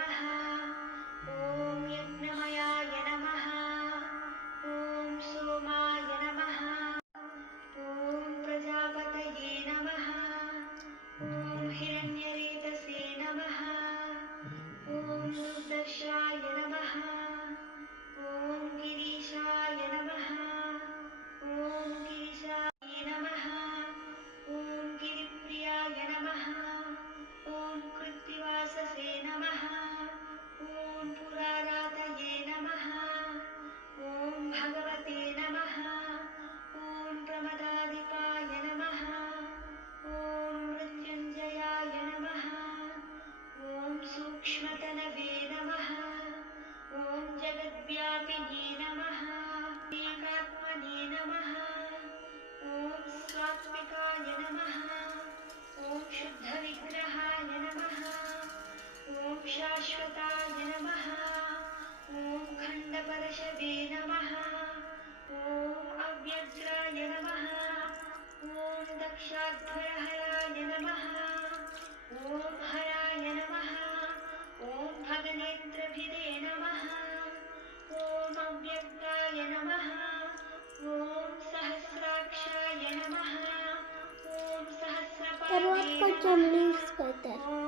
नमः। ॐ यज्ञमयाय नमः। ॐ सोमाय नमः। ॐ प्रजापतये नमः। ॐ हिरण्यरेतसे नमः। ॐ दुर्दर्शाय नमः। ॐ गिरीशाय नमः। ॐ गिरिशाय नमः। ॐ गिरिप्रियाय नमः। ॐ कृत्तिवाससे नमः। ॐ पुरारातये नमः। ॐ भगवते नमः। ॐ प्रमदादिपाय नमः। ॐ मृत्युञ्जयाय नमः। ॐ सूक्ष्मतनवे नमः। ॐ जगद्व्यापिने नमः। एकात्मने नमः। ॐ स्वात्मिकाय नमः। ॐ शुद्धविग्रहाय नमः। ॐ शाश्वताय नमः। ॐ खण्डपरशवे नमः। ॐ अव्यग्राय नमः। ॐ दक्षाध्वरहराय नमः। ॐ हराय नमः। ॐ भगनेत्रभिदे नमः। ॐ अव्यक्ताय नमः। ॐ सहस्राक्षाय नमः। ॐ सहस्रपादे नमः।